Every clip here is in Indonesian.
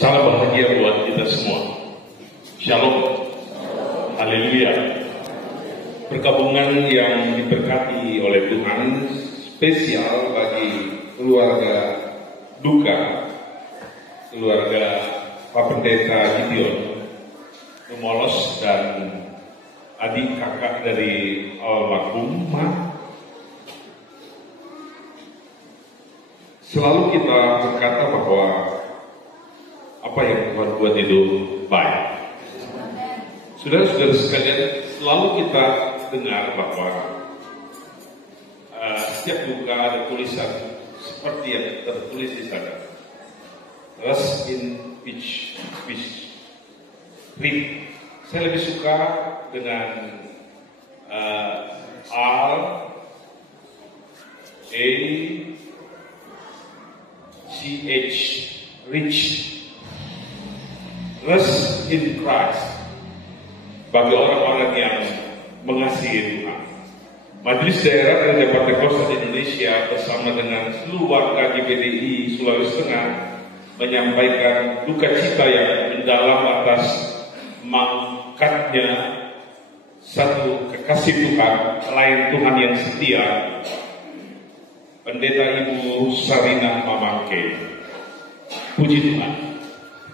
Salam bahagia buat kita semua. Shalom. Haleluya. Perkabungan yang diberkati oleh Tuhan spesial bagi keluarga duka, keluarga Pak Pendeta Gideon Memolos dan adik kakak dari almarhum Ma. Selalu kita berkata bahwa apa yang Tuhan buat itu baik. Saudara-saudara sekalian, selalu kita dengar bahwa setiap duka ada tulisan seperti yang tertulis di sana. Rest in peace. Saya lebih suka dengan R A C H rich. Rest in Christ bagi orang-orang yang mengasihi Tuhan. Majelis Daerah Gereja Pentakosta Indonesia bersama dengan seluruh warga GPDI Sulawesi Tengah menyampaikan duka cita yang mendalam atas mangkatnya satu kekasih Tuhan, selain Tuhan yang setia, Pendeta Ibu Sarinah Mamangke. Puji Tuhan.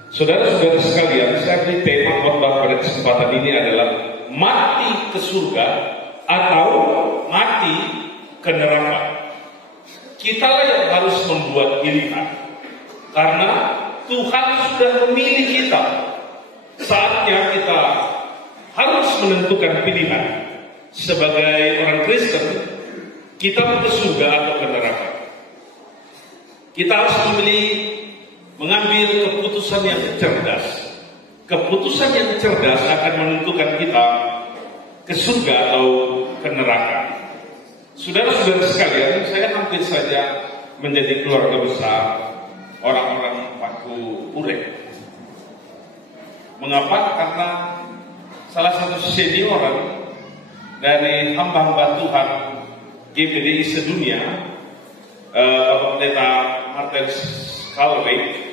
Saudara-saudara sekalian, saya beri tema khotbah pada kesempatan ini adalah mati ke surga atau mati ke neraka. Kitalah yang harus membuat pilihan, karena Tuhan sudah memilih kita. Saatnya kita harus menentukan pilihan. Sebagai orang Kristen, kita mau ke surga atau ke neraka. Kita harus memilih, mengambil keputusan yang cerdas. Keputusan yang cerdas akan menentukan kita ke surga atau ke neraka. Saudara-saudara sekalian, saya hampir saja menjadi keluarga besar orang-orang Paku Urek. Mengapa? Karena salah satu senioran dari hamba-hamba Tuhan GPDI sedunia, Bapak Pendeta Martin Kalweg,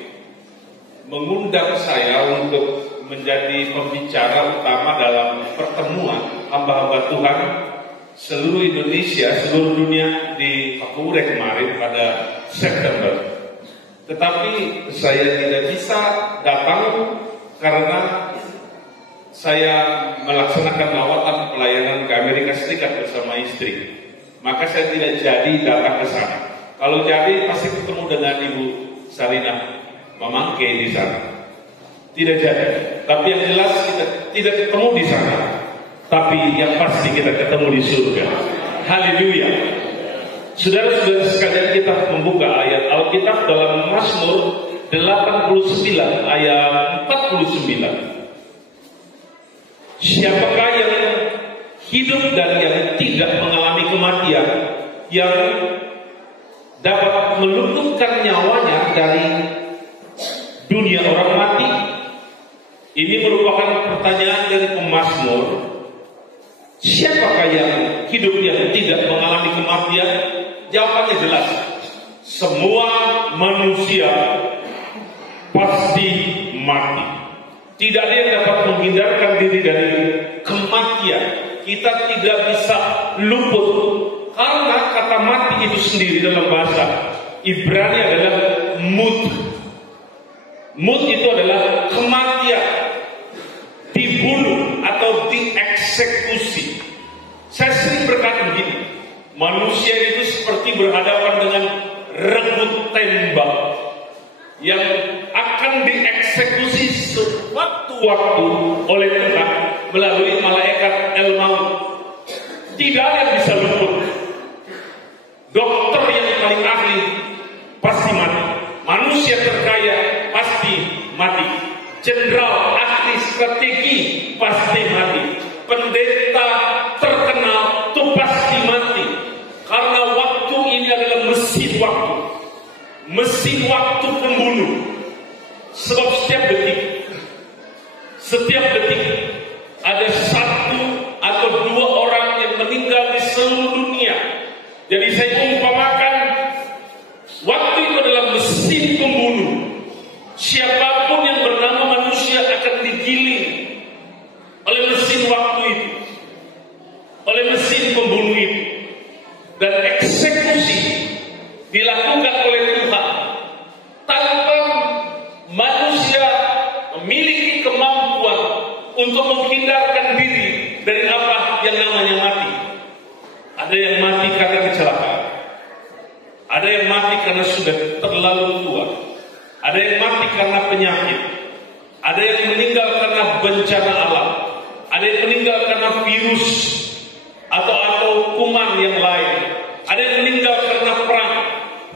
mengundang saya untuk menjadi pembicara utama dalam pertemuan hamba-hamba Tuhan seluruh Indonesia, seluruh dunia di Papua kemarin pada September. Tetapi saya tidak bisa datang karena saya melaksanakan lawatan pelayanan ke Amerika Serikat bersama istri. Maka saya tidak jadi datang ke sana. Kalau jadi pasti ketemu dengan Ibu Sarinah Mamangke di sana. Tidak jadi. Tapi yang jelas kita tidak ketemu di sana. Tapi yang pasti kita ketemu di surga. Haleluya. Saudara-saudara sekalian, kita membuka ayat Alkitab dalam Mazmur 89 ayat 49. Siapakah yang hidup dan yang tidak mengalami kematian, yang dapat meluputkan nyawanya dari dunia orang mati? Ini merupakan pertanyaan dari pemazmur. Siapakah yang hidup yang tidak mengalami kematian? Jawabannya jelas. Semua manusia pasti mati. Tidak ada yang dapat menghindarkan diri dari kematian. Kita tidak bisa luput, karena kata mati itu sendiri dalam bahasa Ibrani adalah mut. Mut itu adalah kematian, dibunuh atau dieksekusi. Saya sering berkata begini, manusia itu seperti berhadapan dengan regu tembak yang akan dieksekusi sewaktu-waktu oleh Tuhan melalui malaikat El-Maut. Tidak ada yang bisa luput. Dokter yang paling ahli pasti mati. Manusia terkaya pasti mati. Jenderal ahli strategi pasti mati. Pendeta terkenal itu pasti mati. Karena waktu ini adalah mesin waktu. Mesin waktu pembunuh. Sebab setiap detik ada satu atau dua orang yang meninggal di seluruh dunia. Jadi saya umpamakan waktu itu adalah mesin pembunuh. Siapapun yang dilakukan oleh Tuhan tanpa manusia memiliki kemampuan untuk menghindarkan diri dari apa yang namanya mati. Ada yang mati karena kecelakaan, ada yang mati karena sudah terlalu tua, ada yang mati karena penyakit, ada yang meninggal karena bencana alam, ada yang meninggal karena virus atau kuman yang lain, ada yang meninggal karena perang.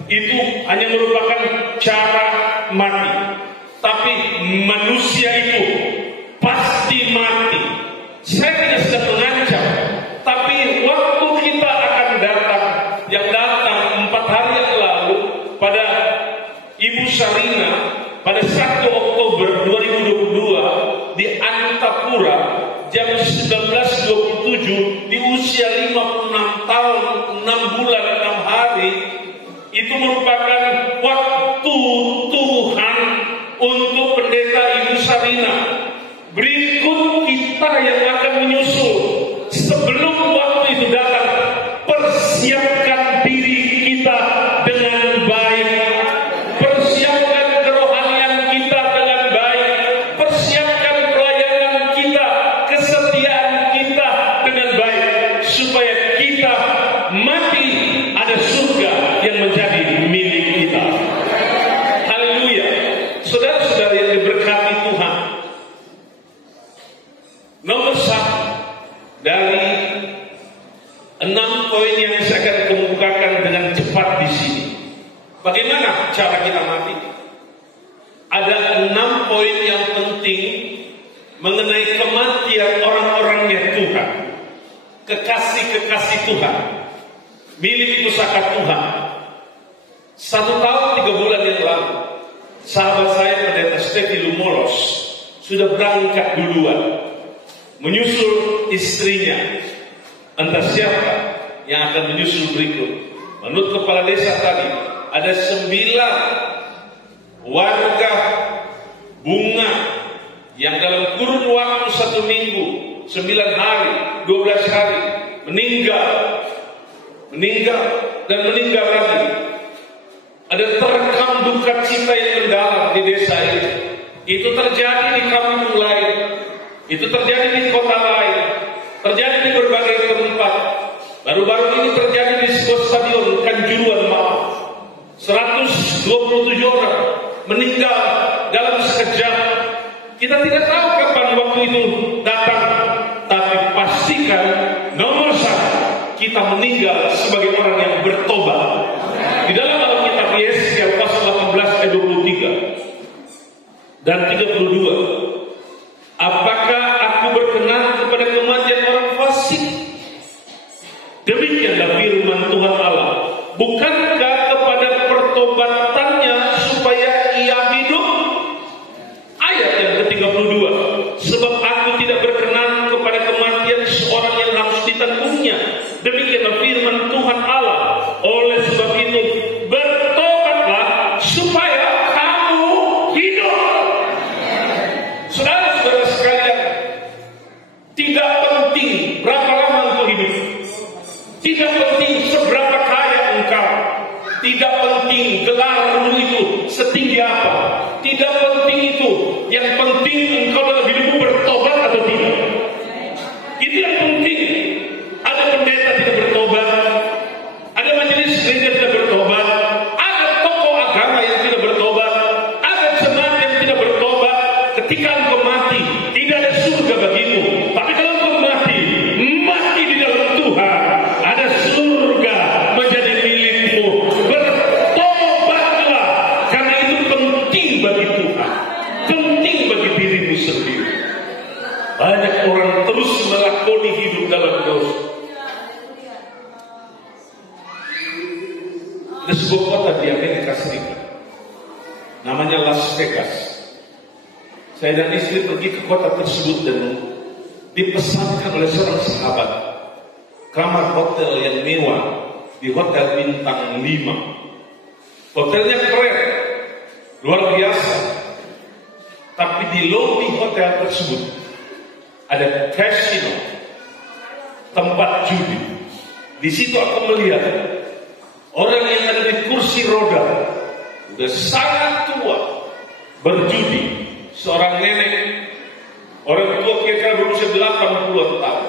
Itu hanya merupakan cara mati. Tapi manusia itu pasti mati. Saya tidak sedang mengancam, tapi waktu kita akan datang, yang datang 4 hari yang lalu pada Ibu Sarina pada 1 Oktober 2022 di Antapura jam 19.27 di usia 56 tahun 6 bulan 6 hari. Itu merupakan waktu Tuhan untuk pendeta Ibu Sarina. Berikut kita yang akan menyusul. Sebelum waktu itu datang, persiapkan diri kita dengan baik. Persiapkan kerohanian kita dengan baik. Persiapkan pelayanan kita, kesetiaan kita dengan baik, supaya kita mati ada surga yang menjadi milik kita. Haleluya. Saudara-saudara yang diberkati Tuhan, nomor 1 dari 6 poin yang saya akan kemukakan dengan cepat di sini. Bagaimana cara kita mati? Ada 6 poin yang penting mengenai kematian orang-orangnya Tuhan, kekasih-kekasih Tuhan, milik pusaka Tuhan. 1 tahun 3 bulan yang lalu, sahabat saya pendeta Stefi Lumolos sudah berangkat duluan, menyusul istrinya. Entah siapa yang akan menyusul berikut. Menurut kepala desa tadi, ada 9 warga Bunga yang dalam kurun waktu 1 minggu, 9 hari, 12 hari meninggal dan meninggal lagi. Ada terekam duka cita yang mendalam di desa itu. Itu terjadi di kampung lain, itu terjadi di kota lain, terjadi di berbagai tempat. Baru-baru ini terjadi di sebuah stadion Kanjuruhan Malang. 127 orang meninggal dalam sekejap. Kita tidak tahu kapan waktu itu datang, tapi pastikan nomor 1, kita meninggal sebagai orang yang bertobat. Di dalam Alkitab Yesaya pasal 18 ayat 23 dan 32. Apakah aku berkenan kepada kematian orang fasik? Demikianlah firman Tuhan Allah. Bukankah kepada pertobatannya supaya ia hidup? Ayat yang ke-32. Sebab aku tidak berkenan kepada kematian seorang yang harus ditangguhnya. Demikianlah firman Tuhan Allah. Oleh sebab itu bertobatlah supaya kamu hidup. Saudara-saudara sekalian, tidak penting berapa lama engkau hidup, tidak penting seberapa kaya engkau, tidak penting gelarmu itu setinggi apa, tidak penting itu. Yang penting engkau dalam hidupmu bertobat atau tidak. Itu yang penting. Ada pendeta tidak bertobat, ada majelis gereja tidak bertobat, ada tokoh agama yang tidak bertobat, ada jemaat yang tidak bertobat. Ketika engkau mati, tidak ada surga bagimu. Tapi kalau engkau mati di dalam Tuhan, ada surga menjadi milikmu. Bertobatlah, karena itu penting bagi Tuhan, penting bagi dirimu sendiri. Banyak orang terus melakoni hidup dalam dosa. Ada sebuah kota di Amerika Serikat, namanya Las Vegas. Saya dan istri pergi ke kota tersebut dan dipesankan oleh seorang sahabat kamar hotel yang mewah di hotel bintang 5. Hotelnya keren, luar biasa. Tapi di lobi hotel tersebut ada kasino, tempat judi. Di situ aku melihat Orang yang ada di kursi roda, udah sangat tua, berjudi. Seorang nenek, orang tua kira-kira berusia 80 tahun.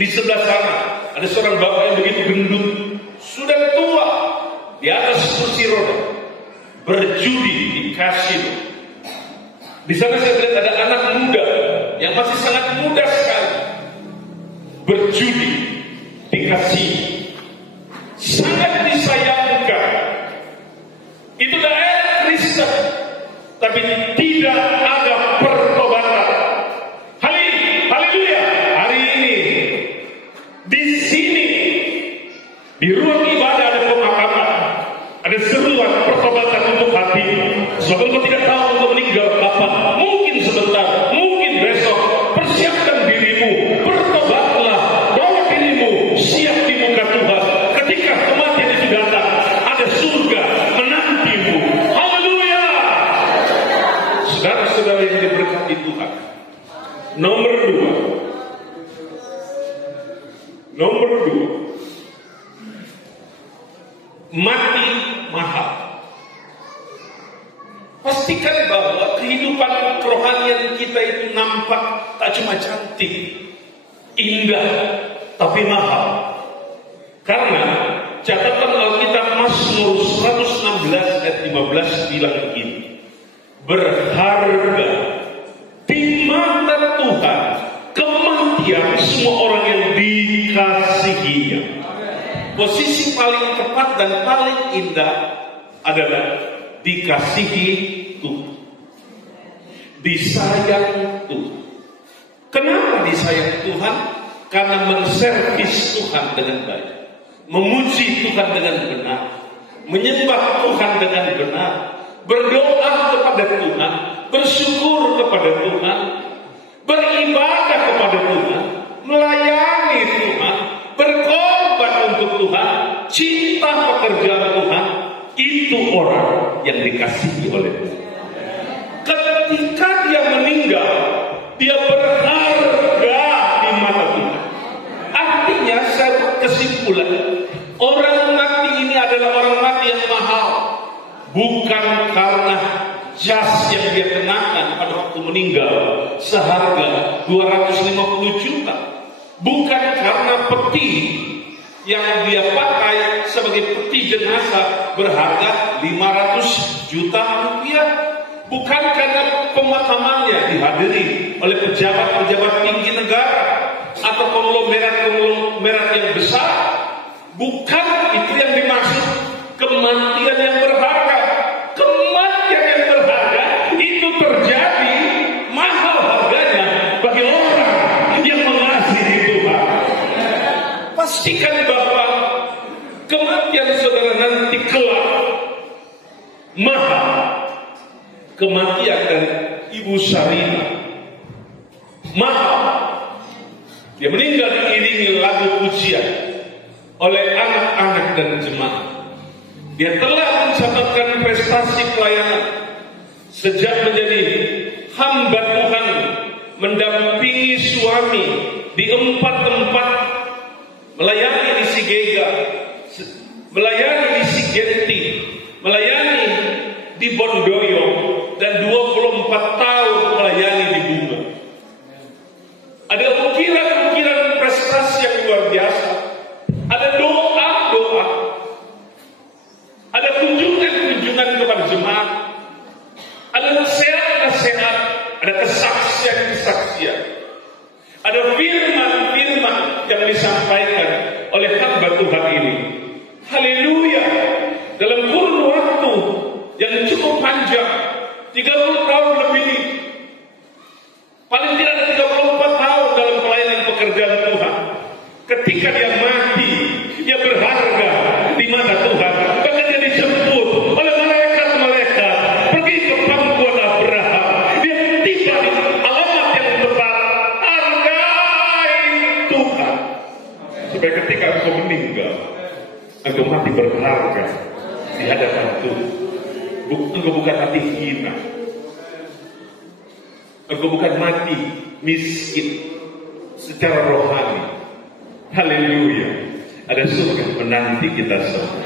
Di sebelah sana ada seorang bapak yang begitu gendut, sudah tua, di atas kursi roda, berjudi di kasino. Di sana saya lihat ada anak muda yang masih sangat muda sekali, berjudi di kasino. Sangat disayangkan. Itu daerah Kristen, tapi tidak ada pertobatan. Haleluya. Hari ini di sini di ruang ibadah ada pemakaman, ada seruan pertobatan untuk hati. Sebab engkau tidak tahu untuk meninggal kapan. Mungkin sebentar, mungkin besok. Persiapkan dirimu, bertobatlah, bawa dirimu siap di muka Tuhan. Ketika kematian itu datang, ada surga menantimu. Haleluya. Saudara-saudara yang diberkati Tuhan, nomor dua, mati mahal. Pastikan bahwa kehidupan kerohanian kita itu nampak tak cuma cantik, indah, tapi mahal. Karena catatan Alkitab Mazmur 116 ayat 15 bilang begini, berharga di mata Tuhan kematian semua orang yang dikasihinya. Posisi paling tepat dan paling indah adalah dikasihi Tuhan, disayang Tuhan. Kenapa disayang Tuhan? Karena menservis Tuhan dengan baik, memuji Tuhan dengan benar, menyembah Tuhan dengan benar, berdoa kepada Tuhan, bersyukur kepada Tuhan, beribadah kepada Tuhan, melayani Tuhan, berkorban untuk Tuhan, cinta pekerjaan Tuhan. Itu orang yang dikasihi oleh Tuhan. Ketika dia meninggal, dia berharga di mata Tuhan. Artinya saya berkesimpulan, orang mati ini adalah orang mati yang mahal. Bukan karena jas yang dia kenakan pada waktu meninggal seharga 250 juta. Bukan karena peti yang dia pakai sebagai peti jenazah berharga 500 juta rupiah. Bukan karena pemakamannya dihadiri oleh pejabat-pejabat tinggi negara atau konglomerat yang besar. Bukan itu yang dimaksud kematian yang berharga. Kematian yang berharga itu terjadi mahal harganya bagi orang yang mengasihi Tuhan. Pastikan bahwa kematian saudara nanti kelak mahal. Kematian dari Ibu Sarina mahal. Dia meninggal diiringi lagu pujian oleh anak-anak dan jemaat. Dia telah mencatatkan prestasi pelayanan sejak menjadi hamba Tuhan, mendampingi suami di 4 tempat, melayani di Sigega, melayani di Sigenti, melayani di Bondoyo, dan 24 tahun melayani di Bunga. Ada ukiran-ukiran prestasi yang luar biasa. Ada doa-doa. Ada kunjungan-kunjungan kepada jemaat. Ada nasihat-nasihat. Ada kesaksian-kesaksian. Ada firman-firman yang disampaikan oleh hamba Tuhan ini. Haleluya. Dalam kurun waktu yang cukup panjang, 30 tahun lebih, paling tidak ada 34 tahun dalam pelayanan pekerjaan Tuhan. Ketika dia mati, dia berharga di mata Tuhan. Bahkan dia dijemput oleh malaikat-malaikat pergi ke pangkuan Abraham. Dia tiba di alamat yang tepat. Hargai Tuhan, supaya ketika engkau meninggal, engkau mati berharga di hadapan Tuhan. Engkau bukan mati hina. Engkau bukan mati miskin secara rohani. Haleluya. Ada surga menanti kita semua.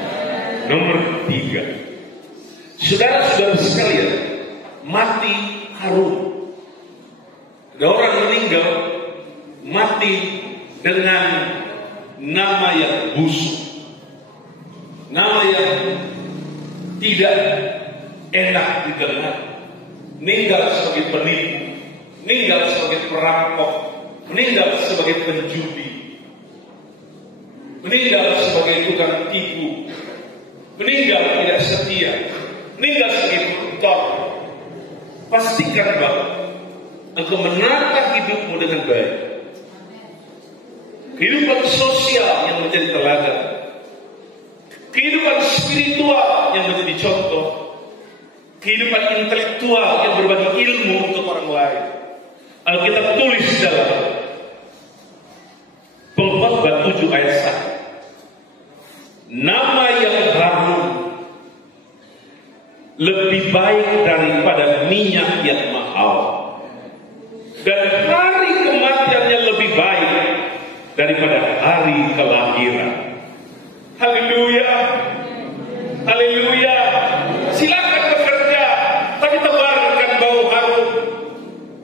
Nomor 3, saudara-saudara sekalian, mati harum. Ada orang meninggal mati dengan nama yang busuk, nama yang tidak enak didengar. Meninggal sebagai penipu, meninggal sebagai perampok, meninggal sebagai penjudi, meninggal sebagai tukang tipu, meninggal tidak setia, meninggal sebagai koruptor. Pastikan bahwa engkau menata hidupmu dengan baik. Kehidupan sosial yang menjadi teladan, kehidupan spiritual yang menjadi contoh, kehidupan intelektual yang berbagi ilmu untuk orang lain. Alkitab tulis dalam Pengkhotbah 7 ayat 1, nama yang harum lebih baik daripada minyak yang mahal, dan hari kematiannya lebih baik daripada hari kelahiran. Haleluya, haleluya. Silakan bekerja, tapi tebarkan bau harum.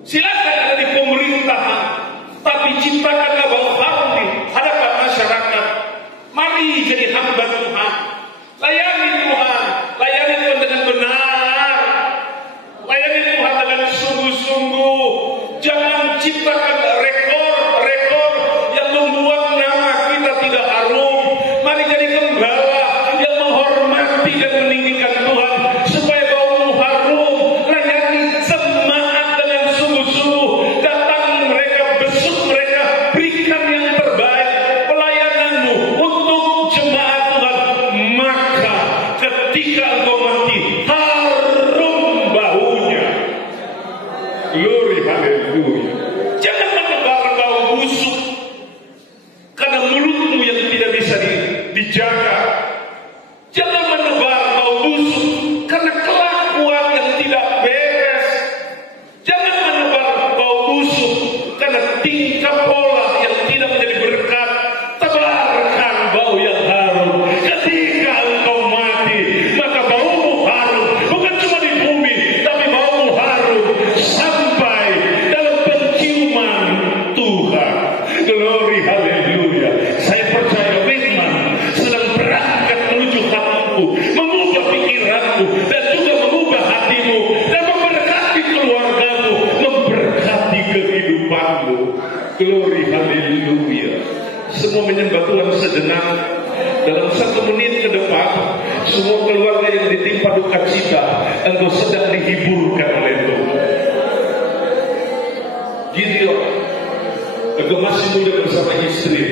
Silakan ada di pemerintahan, tapi ciptakanlah bau harum di hadapan masyarakat. Mari jadi hamba Tuhan, layani Tuhan, layani Tuhan dengan benar, layani Tuhan dengan sungguh-sungguh. Jangan ciptakan rekor yang membuat nama kita tidak harum. Mari jadi gembala yang menghormati dan meninggikan Tuhan, supaya baumu harum. Layani jemaat dengan sungguh-sungguh. Datang mereka, besuk mereka, berikan yang terbaik pelayananmu untuk jemaat Tuhan. Maka ketika engkau mati, harum baunya. Glory, haleluya. Jangan menebar bau busuk karena mulutmu yang tidak bisa dijaga. Jangan menebar bau busuk karena kelakuan yang tidak beres. Jangan menebar bau busuk karena tingkah pola yang tidak menjadi berkat. Tebarkan bau yang harum. Ketika engkau mati, maka baumu harum, bukan cuma di bumi, tapi baumu harum sampai dalam penciuman Tuhan. Glory, haleluya. Saya percaya firman sedang berangkat menuju hatimu, mengubah pikiranmu, dan juga mengubah hatimu, dan memberkati keluargamu, memberkati kehidupanmu. Glory, haleluya. Semua menyembah Tuhan sejenak. Dalam 1 menit ke depan, semua keluarga yang ditimpa duka cita, engkau sedang dihiburkan oleh Tuhan. Gideon, engkau masih muda bersama istri.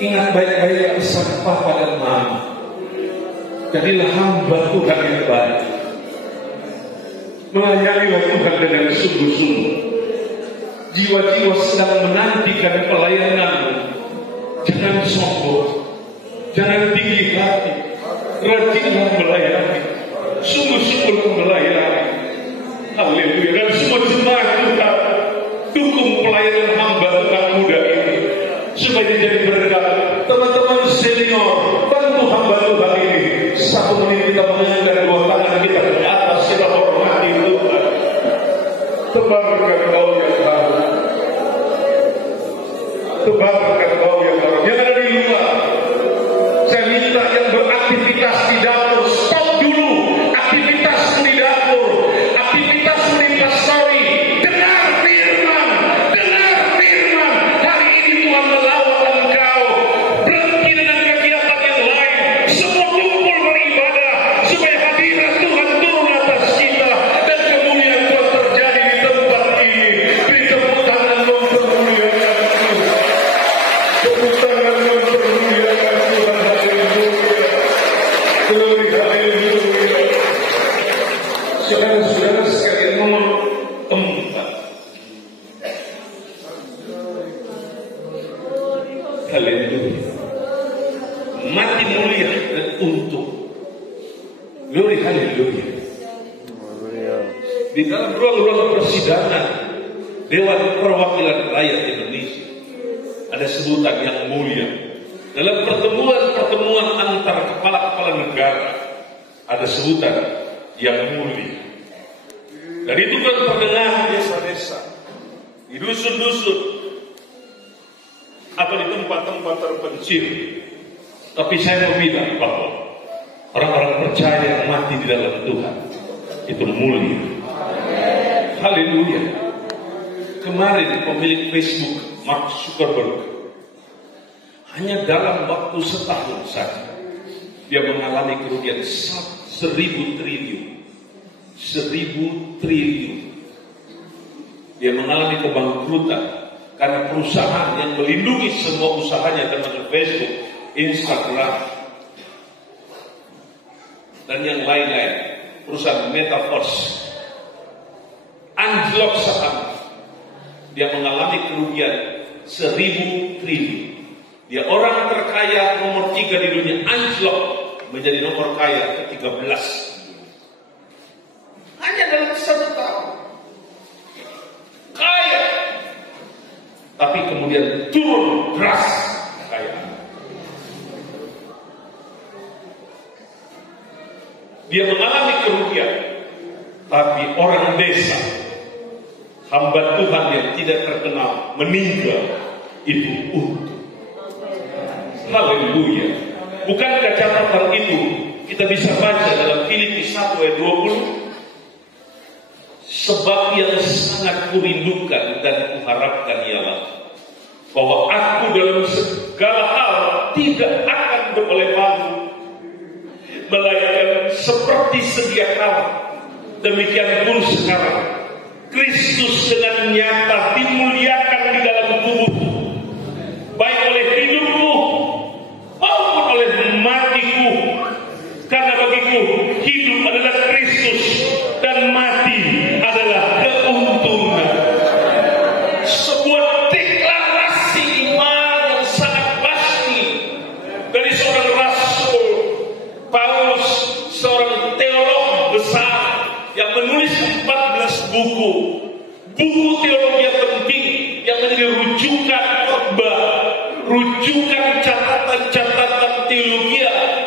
Ingat baik-baik pesan Papa dan Mama. Jadilah hamba Tuhan yang baik. Melayanilah Tuhan dengan sungguh-sungguh. Jiwa-jiwa sedang menantikan pelayananmu. Jangan sombong, jangan tinggi hati. Rajinlah melayani, sungguh-sungguh melayani. Haleluya. Dan semua jemaat Tuhan, dukung pelayanan hamba Tuhan muda ini supaya jadi berkat. Teman-teman senior, bantu hamba Tuhan ini. 1 menit kita mengangkat dua tangan kita ke atas, kita hormati Tuhan. Tebarkan bau yang harum, tebarkan bau yang harum. Yang ada di luar, saya minta yang beraktivitas di dapur, stop dulu aktivitasmu di dapur, aktivitasmu di pastori. Dengar firman, dengar firman. Hari ini Tuhan melawat engkau. Berhenti dengan kegiatan yang lain. Semua kumpul beribadah supaya hadirat Tuhan turun atas kita dan kemuliaan Tuhan terjadi di tempat ini. Beri tepuk tangan mempermuliakan Tuhan. Tepuk tangan mempermuliakan Tuhan. Haleluya. Glory, haleluya. Saudara-saudara sekalian, nomor 4. Haleluya. Mati mulia dan untung. Glory, haleluya. Di dalam ruang-ruang persidangan Dewan Perwakilan Rakyat Indonesia ada sebutan yang mulia. Dalam pertemuan-pertemuan ada sebutan yang mulia. Dan itu kan terdengar di desa-desa, di dusun-dusun, atau di tempat-tempat terpencil. Tapi saya mau bilang bahwa orang-orang percaya yang mati di dalam Tuhan itu mulia. Haleluya. Kemarin pemilik Facebook Mark Zuckerberg, hanya dalam waktu setahun saja dia mengalami kerugian 1.000 triliun. 1.000 triliun. Dia mengalami kebangkrutan karena perusahaan yang melindungi semua usahanya, termasuk Facebook, Instagram, dan yang lain-lain, perusahaan Metaverse, anjlok saham. Dia mengalami kerugian 1.000 triliun. Dia orang terkaya nomor 3 di dunia, anjlok menjadi nomor kaya ke-13. Hanya dalam 1 tahun. Kaya. Tapi kemudian turun deras kekayaan. Dia mengalami kerugian. Tapi orang desa, hamba Tuhan yang tidak terkenal, meninggal, itu untung. Haleluya. Bukankah catatan itu kita bisa baca dalam Filipi 1 ayat 20? Sebab yang sangat kurindukan dan kuharapkan ialah bahwa aku dalam segala hal tidak akan beroleh malu, melainkan seperti sedia kala, demikian pun sekarang Kristus dengan nyata dimuliakan di dalam tubuhku, baik oleh hidupku maupun oleh matiku. Karena bagiku hidup adalah Kristus dan mati adalah keuntungan. Sebuah deklarasi iman yang sangat pasti dari seorang rasul Paulus, seorang teolog besar yang menulis 14 buku teologi yang penting yang menjadi rujukan khotbah, rujukan catatan-catatan teologi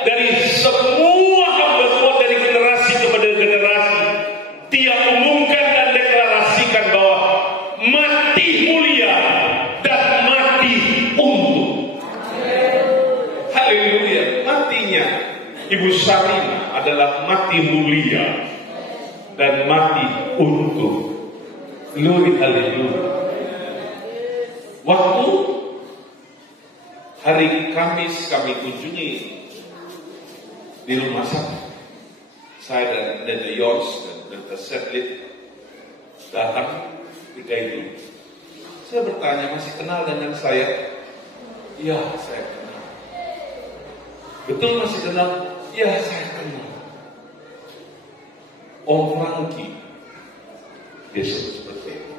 dari semua hamba Tuhan dari generasi kepada generasi. Dia umumkan dan deklarasikan bahwa mati mulia dan mati untung. Haleluya. Matinya Ibu Sarina adalah mati mulia dan mati untung. Glory haleluya. Waktu hari Kamis kami kunjungi di rumah sakit, saya dan Dr. Yors dan Dr. Setlit datang ketika itu. Saya bertanya, masih kenal dengan saya? Ya, saya kenal. Betul masih kenal? Ya, saya kenal. Om Franky, dia sebut seperti itu.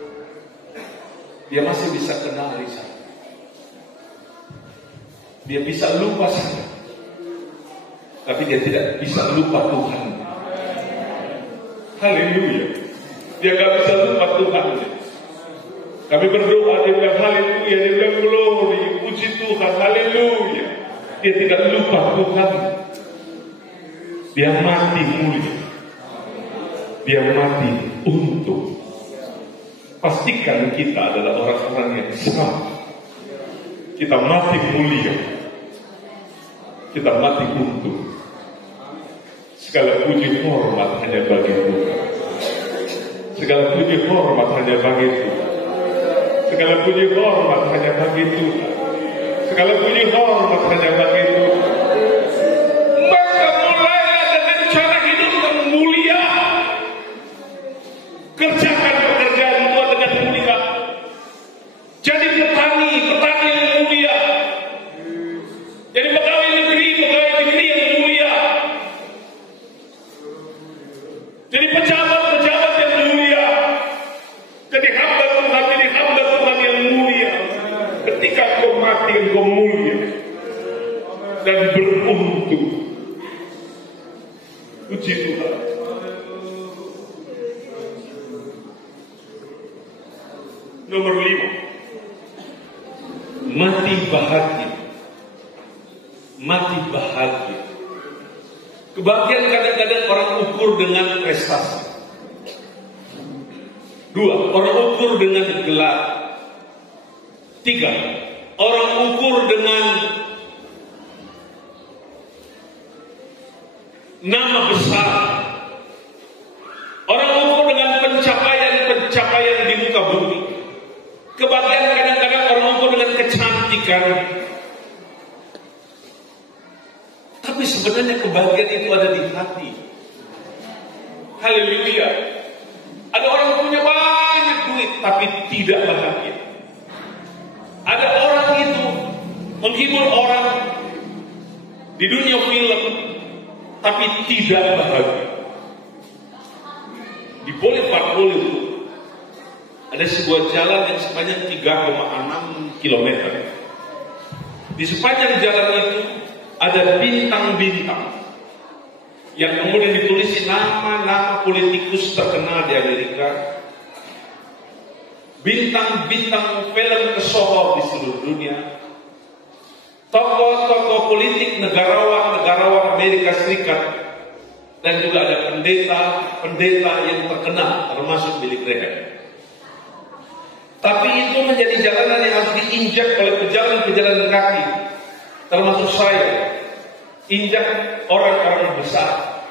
Dia masih bisa kenali saya. Dia bisa lupa saya, tapi dia tidak bisa lupa Tuhan. Haleluya. Dia gak bisa lupa Tuhan. Kami berdoa, dia bilang haleluya, dia bilang glory, puji Tuhan, haleluya. Dia tidak lupa Tuhan. Dia mati mulia. Dia mati untung. Pastikan kita adalah orang-orang yang sama. Kita mati mulia. Kita mati untung. Segala puji hormat hanya bagi Tuhan. Segala puji hormat hanya bagi Tuhan. Segala puji hormat hanya bagi Tuhan. Segala puji hormat hanya bagi Tuhan. Maka mulailah dengan cara hidup yang mulia. Kerjakan pekerjaan Tuhan dengan mulia. Jadi petani yang mulia. Jadi pegawai negeri yang mulia. Jadi pejabat yang mulia. Jadi hamba Tuhan yang mulia. Ketika kau mati kau mulia dan beruntung. Puji Tuhan. Nomor 5, mati bahagia. Mati bahagia. Kebahagiaan kadang-kadang orang ukur dengan prestasi. 2, orang ukur dengan gelar. 3, orang ukur dengan nama besar. Orang ukur dengan pencapaian di muka bumi. Kebahagiaan kadang-kadang orang ukur dengan kecantikan. Tapi sebenarnya kebahagiaan itu ada di hati. Haleluya. Ada orang punya banyak duit tapi tidak bahagia. Ada orang itu menghibur orang di dunia film tapi tidak bahagia. Di Boulevard Hollywood ada sebuah jalan yang sepanjang 3,6 km. Di sepanjang jalan itu ada bintang-bintang yang kemudian ditulis nama-nama politikus terkenal di Amerika, bintang-bintang film tersohor di seluruh dunia, tokoh-tokoh politik negarawan Amerika Serikat, dan juga ada pendeta yang terkenal termasuk Billy Graham. Tapi itu menjadi jalanan yang harus diinjak oleh pejalan-pejalan kaki, termasuk saya. Injak orang-orang besar,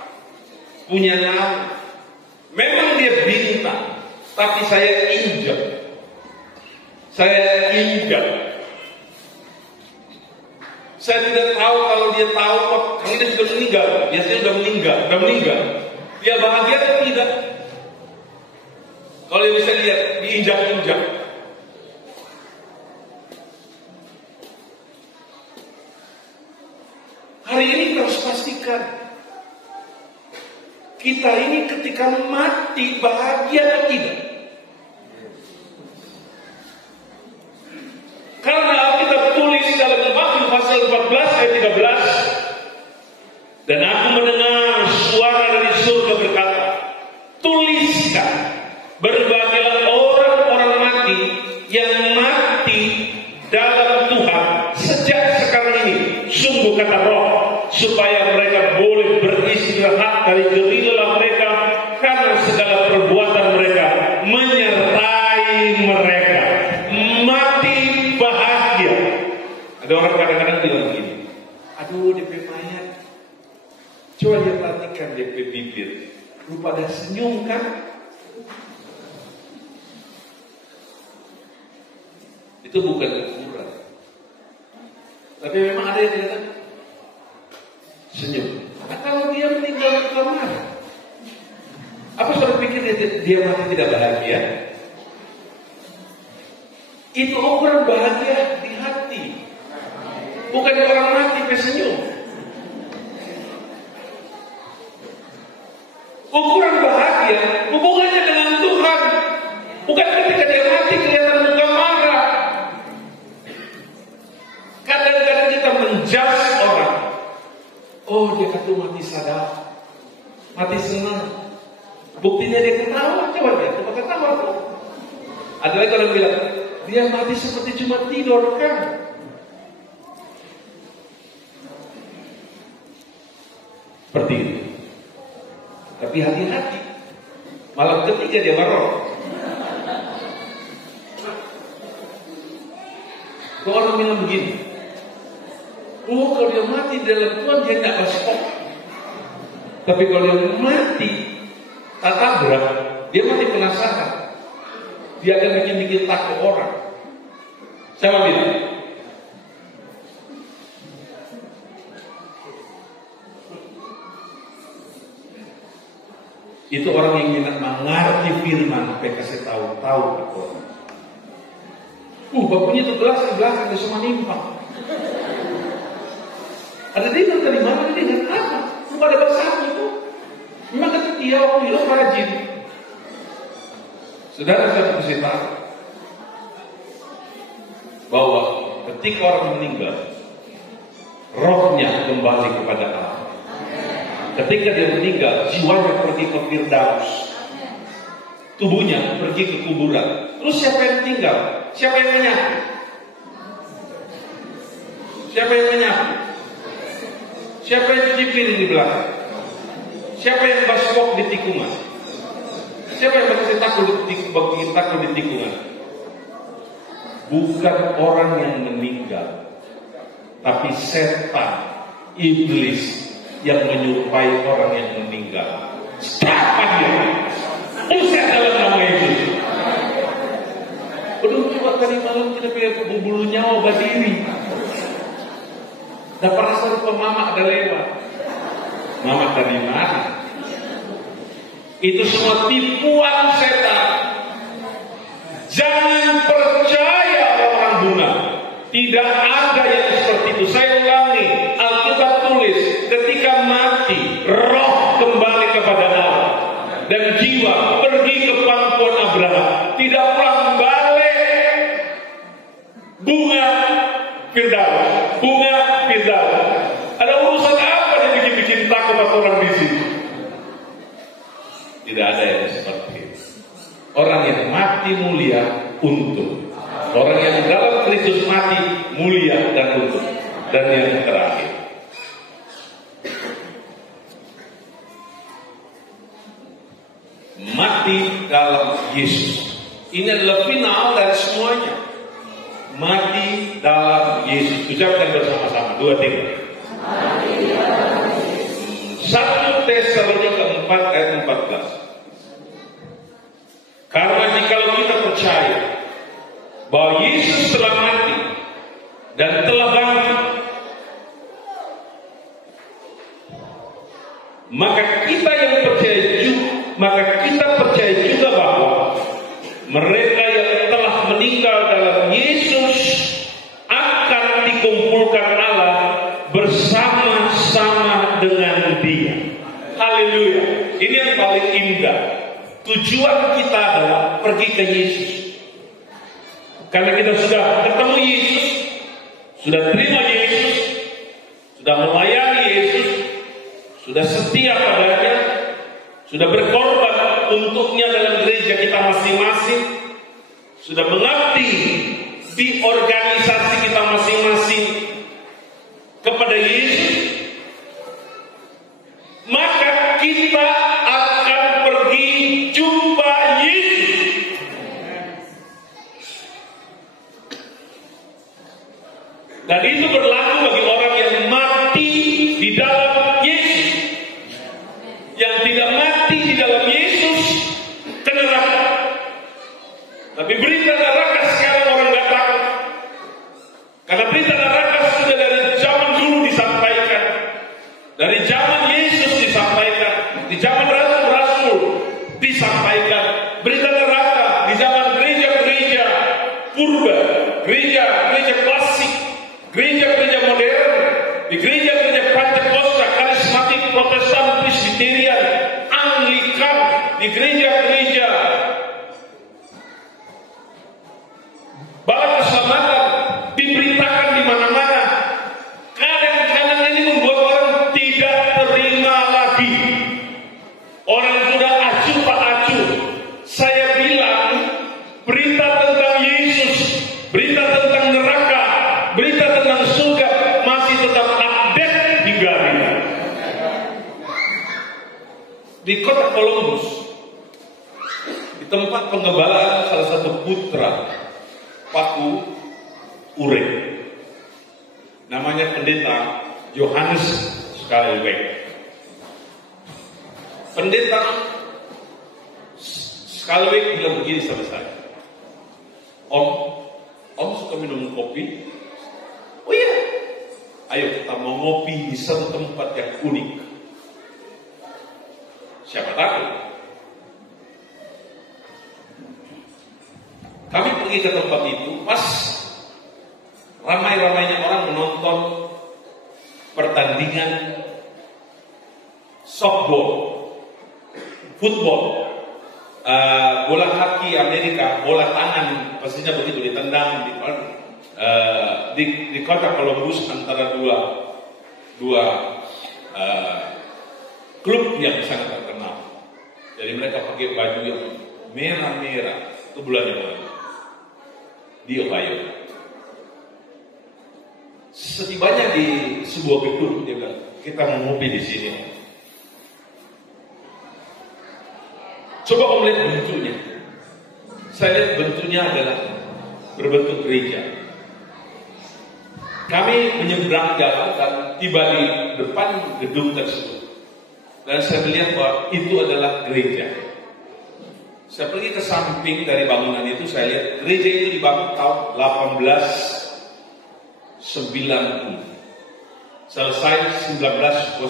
punya nama. Memang dia bintang, tapi saya injak. Saya tidak tahu kalau dia tahu, kalau dia sudah meninggal. Biasanya sudah meninggal. Dia bahagia atau tidak? Kalau dia bisa lihat, diinjak-injak. Hari ini kita harus pastikan kita ini ketika mati bahagia atau tidak. Karena Alkitab tulis dalam Matius pasal 14 ayat 13, dan aku mendengar suara dari surga berkata, tuliskan, berbahagialah orang-orang mati yang mati dalam Tuhan sejak sekarang ini. Sungguh kata Roh, supaya mereka boleh beristirahat dari jerih mereka, karena segala perbuatan mereka menyertai mereka. Mati bahagia. Ada orang kadang-kadang bilang begini, aduh DP mayat, coba dia perhatikan DP bibir, rupa ada senyum kan? Itu bukan ukuran. Tapi memang ada yang dikatakan senyum. Nah, kalau dia meninggal di kamar, apa saudara pikir dia mati tidak bahagia? Itu ukuran bahagia di hati. Bukan orang mati bersenyum. Ukuran bahagia hubungannya dengan Tuhan. Bukan ketika dia mati kelihatan muka marah. Kadang-kadang kita menjudge orang. Oh, dia kata mati sadar, mati senang. Buktinya dia ketawa, coba dia ketawa tuh. Ada lagi orang bilang, dia mati seperti cuma tidur kan? Seperti itu. Tapi hati-hati, malam ketiga dia marah. Kalau orang bilang begini, oh, kalau dia mati dalam Tuhan dia tidak berstop. Tapi kalau dia mati tak tabrak, dia mati penasaran. Dia akan bikin takut orang. Saya bilang, itu orang yang tidak mengerti firman, sampai kasih tahu orang. Bapaknya itu gelas di belakang dia semua nimpang. Ada dia dari mana dia dengan apa? Bukan ada bahasa itu. Memang kata dia waktu itu rajin. Saudara saya kasih tahu bahwa ketika orang meninggal, rohnya kembali kepada Allah. Ketika dia meninggal, jiwanya pergi ke Firdaus, tubuhnya pergi ke kuburan. Terus siapa yang tinggal? Siapa yang menyapu? Siapa yang menyapu? Siapa yang cuci piring di belakang? Siapa yang baskok di tikungan? Siapa yang bakal takut di tikungan? Bukan orang yang meninggal, tapi setan, iblis yang menyerupai orang yang meninggal. Siapa dia? Usir dalam nama Yesus. Aduh, coba tadi malam kita pilih bulu nyawa berdiri. Dan perasaan rupa mama ada lewat. Mama dari mana? Itu semua tipuan setan. Jangan percaya orang bunga. Tidak ada yang seperti itu. Saya ulangi, Alkitab tulis, ketika mati, roh kembali kepada Allah dan jiwa pergi ke pangkuan Abraham, tidak pulang balik. Bunga Firdaus, bunga Firdaus. Ada urusan apa dia bikin takut atau orang di sini? Tidak ada yang seperti itu. Orang yang mati mulia untung. Orang yang dalam Kristus mati mulia dan untung. Dan yang terakhir, mati dalam Yesus. Ini adalah final dari semuanya. Mati dalam Yesus. Ucapkan bersama-sama 2, 3. 1 Tesalonika 4 ayat 14. Karena jikalau kita percaya bahwa Yesus telah mati dan telah bangkit, maka kita percaya juga bahwa mereka yang telah meninggal dalam Yesus akan dikumpulkan Allah bersama-sama dengan Dia. Haleluya. Ini yang paling indah. Tujuan kita adalah pergi ke Yesus. Karena kita sudah ketemu Yesus, sudah terima Yesus, sudah melayani Yesus, sudah setia padanya, sudah berkorban untuknya dalam gereja kita masing-masing, sudah mengabdi di organisasi kita masing-masing kepada Yesus, maka kita akan pergi jumpa Yesus. Dan itu berlaku bagi orang yang mati di dalam Yesus. Yang tidak mati di dalam Yesus ke neraka. Tapi berita neraka sekarang orang gak takut. Karena berita neraka sudah dari zaman dulu disampaikan. Dari zaman Yesus disampaikan. Di zaman rasul-rasul disampaikan. Berita neraka di zaman gereja-gereja purba, gereja-gereja klasik, gereja-gereja modern, di gereja-gereja Pentakosta, Karismatik, Protestan, Presbyterian, Anglikan, di gereja-gereja Bala Keselamatan, diberitakan di mana-mana. Kadang-kadang ini membuat orang tidak terima lagi. Orang sudah acuh tak acuh. Saya bilang, berita tentang Yesus, berita tentang neraka, berita tentang surga masih tetap update hingga hari ini. Di kota Columbus, di tempat penggembalaan salah satu putra Paku Urek, namanya pendeta Johannes Scaleweg. Pendeta Scaleweg bilang begini sama saya, Om suka minum kopi? Oh iya, ayo kita mau ngopi di satu tempat yang unik. Siapa takut? Kami pergi ke tempat itu pas ramai-ramainya orang menonton pertandingan softball, football, bola kaki Amerika, bola tangan, pastinya begitu ditendang di kota Columbus antara dua klub yang sangat terkenal. Jadi mereka pakai baju yang merah-merah. Itu bulannya Maret di Ohio. Setibanya di sebuah gedung, dia bilang, kita mau ngopi di sini. Coba kamu lihat bentuknya. Saya lihat bentuknya adalah berbentuk gereja. Kami menyeberang jalan dan tiba di depan gedung tersebut. Dan saya melihat bahwa itu adalah gereja. Saya pergi ke samping dari bangunan itu, saya lihat gereja itu dibangun tahun 1890. Selesai 1906.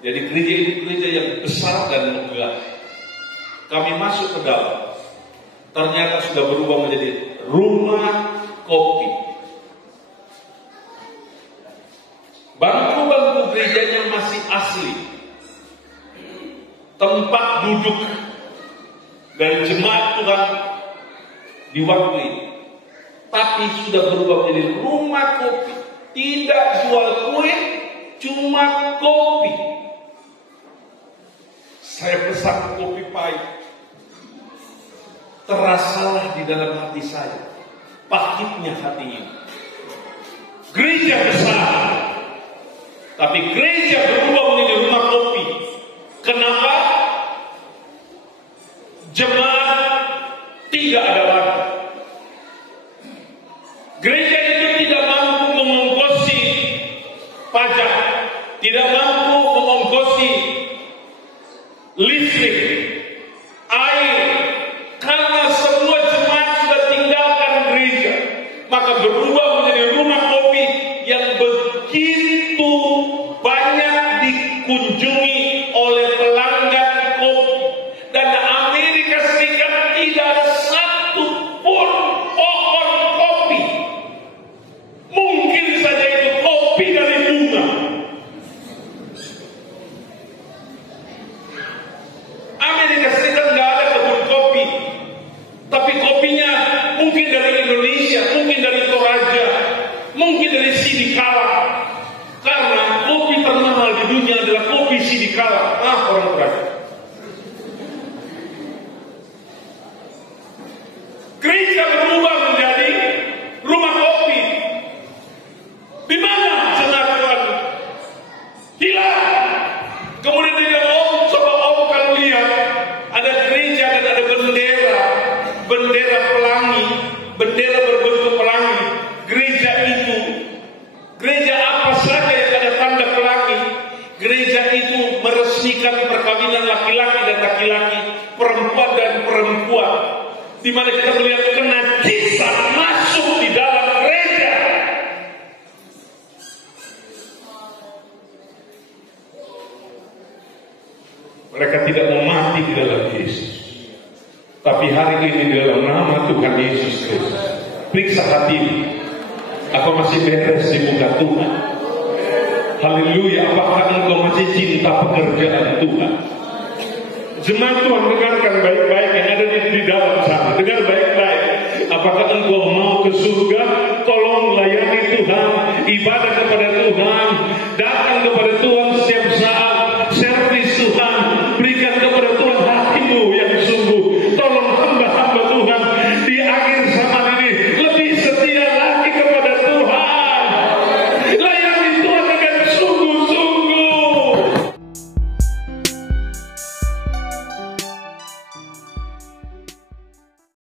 Jadi gereja itu gereja yang besar dan megah. Kami masuk ke dalam. Ternyata sudah berubah menjadi rumah kopi. Bangku-bangku gerejanya masih asli. Tempat duduk dari jemaat Tuhan di waktu itu. Tapi sudah berubah menjadi rumah kopi. Tidak jual kue, cuma kopi. Saya pesan kopi pahit. Terasalah di dalam hati saya pahitnya hati ini. Gereja besar, tapi gereja berubah menjadi rumah kopi. Kenapa? Jemaat tidak ada lagi. Gereja itu tidak mampu mengongkosi pajak, tidak mampu mengongkosi listrik, air, karena semua jemaat sudah tinggalkan gereja, maka berubah menjadi rumah kopi yang begitu banyak dikunjungi oleh pelanggan kopi. Dan Amerika Serikat tidak ada satu pun pohon kopi. Mungkin saja itu kopi dari bunga. Amerika Serikat nggak ada kebun kopi, tapi kopinya mungkin dari Indonesia, mungkin dari Toraja, mungkin dari Sidikala. Karena kopi termahal di dunia adalah kopi Sidikala. Orang Toraja. Gereja berubah menjadi rumah kopi. Di mana jemaat Tuhan? Hilang. Kemudian dia coba kalau lihat ada gereja dan ada bendera pelangi, bendera berbentuk pelangi. Gereja itu, gereja apa saja yang ada tanda pelangi, gereja itu meresmikan perkawinan laki-laki dan laki-laki, perempuan dan perempuan. Di mana kita melihat kenajisan masuk di dalam gereja. Mereka tidak mau mati di dalam Yesus, tapi hari ini di dalam nama Tuhan Yesus Kristus. Periksa hatimu, apa masih beres di muka Tuhan? Haleluya. Apakah engkau masih cinta pekerjaan Tuhan? Jemaat Tuhan, dengarkan baik-baik yang ada di dalam sana. Dengar baik-baik. Apakah engkau mau ke surga? Tolong layani Tuhan, ibadah kepada Tuhan, datang kepada Tuhan